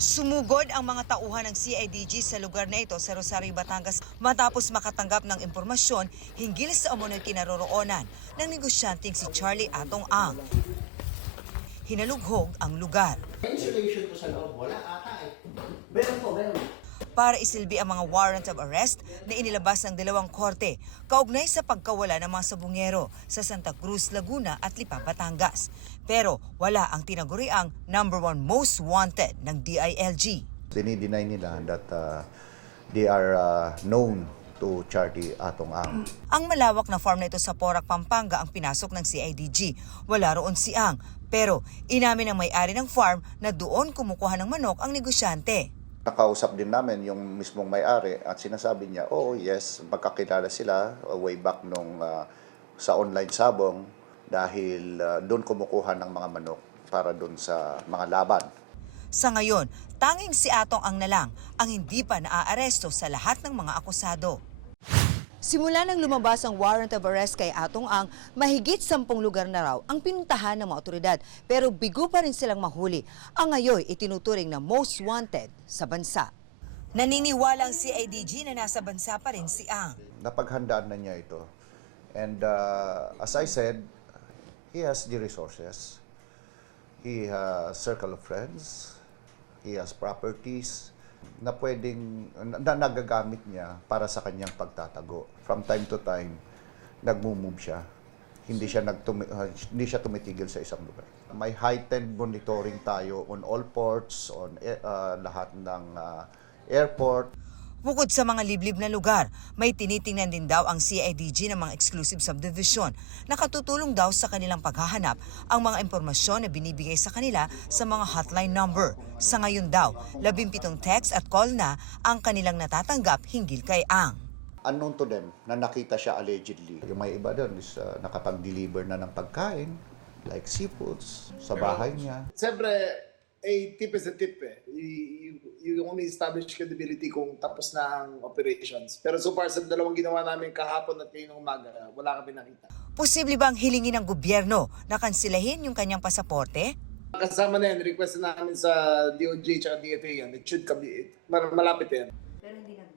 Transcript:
Sumugod ang mga tauhan ng CIDG sa lugar na ito sa Rosario, Batangas matapos makatanggap ng impormasyon hinggil sa umunoy kinaroroonan ng negosyanteng si Charlie Atong Ang. Hinalughog ang lugar. Insulation ko sa loob, wala ata eh. Meron. Para isilbi ang mga warrant of arrest na inilabas ng dalawang korte kaugnay sa pagkawala ng mga sabungero sa Santa Cruz, Laguna at Lipa, Batangas. Pero wala ang tinaguriang #1 most wanted ng DILG. Dinideny nila that they are known to Charlie Atong Ang. Ang malawak na farm na ito sa Porac, Pampanga ang pinasok ng CIDG. Wala roon si Ang. Pero inamin ng may-ari ng farm na doon kumukuha ng manok ang negosyante. Nakausap din namin yung mismong may-ari at sinasabi niya, oh yes, magkakilala sila way back nung sa online sabong dahil doon kumukuha ng mga manok para doon sa mga laban. Sa ngayon, tanging si Atong Ang na lang ang hindi pa naaaresto sa lahat ng mga akusado. Simula nang lumabas ang warrant of arrest kay Atong Ang, mahigit 10 lugar na raw ang pinuntahan ng mga otoridad pero bigo pa rin silang mahuli. Ang ngayon itinuturing na most wanted sa bansa. Naniniwala ang CIDG na nasa bansa pa rin si Ang. Napaghandaan na niya ito. And as I said, he has the resources. He has circle of friends. He has properties na pwedeng na nagagamit niya para sa kanyang pagtatago. From time to time, nagmo-move siya. Hindi siya tumitigil sa isang lugar. May heightened monitoring tayo on all ports, on lahat ng airport. Bukod sa mga liblib na lugar, may tinitingnan din daw ang CIDG ng mga exclusive subdivision. Nakatutulong daw sa kanilang paghahanap ang mga impormasyon na binibigay sa kanila sa mga hotline number. Sa ngayon daw, 17 text at call na ang kanilang natatanggap hinggil kay Ang. Unknown to them na nakita siya allegedly. Yung may iba doon is nakapag-deliver na ng pagkain, like seafoods, sa bahay niya. Siyempre, a tip is a tip eh. You only establish credibility kung tapos na ang operations. Pero so far sa dalawang ginawa namin kahapon at ngayong umaga, wala kami nakita. Posible bang hilingin ng gobyerno na kansilahin yung kanyang pasaporte? Kasama na yan, request na namin sa DOJ at DFA yan. It should come, malapit yan. Pero hindi na